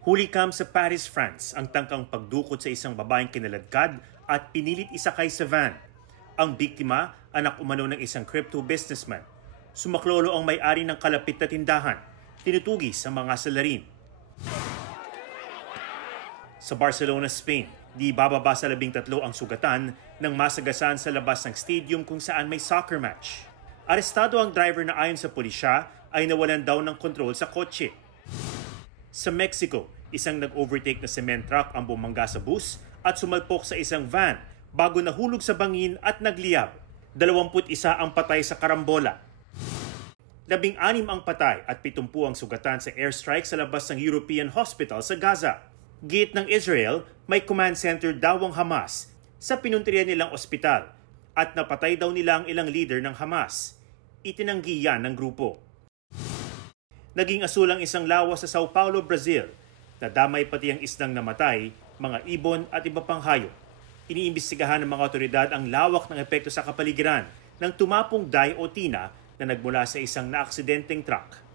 Hulikam sa Paris, France ang tangkang pagdukot sa isang babaeng kinaladkad at pinilit isakay sa van. Ang biktima, anak umano ng isang crypto businessman. Sumaklolo ang may-ari ng kalapit na tindahan, tinutugis sa mga salarin. Sa Barcelona, Spain, di bababa sa 13 ang sugatan nang masagasaan sa labas ng stadium kung saan may soccer match. Arestado ang driver na ayon sa pulisya ay nawalan daw ng kontrol sa kotse. Sa Mexico, isang nag-overtake na cement truck ang bumangga sa bus at sumalpok sa isang van bago nahulog sa bangin at nagliyab. 21 ang patay sa karambola. 16 ang patay at 70 ang sugatan sa airstrike sa labas ng European Hospital sa Gaza. Giit ng Israel, may command center daw ang Hamas sa pinuntirya nilang ospital at napatay daw nila ang ilang leader ng Hamas. Itinanggi yan ng grupo. Naging asul ang isang lawas sa Sao Paulo, Brazil. Nadamay pati ang isdang namatay, mga ibon at iba pang hayop. Iniimbestigahan ng mga otoridad ang lawak ng epekto sa kapaligiran ng tumapong dye o tina na nagmula sa isang naaksidenteng truck.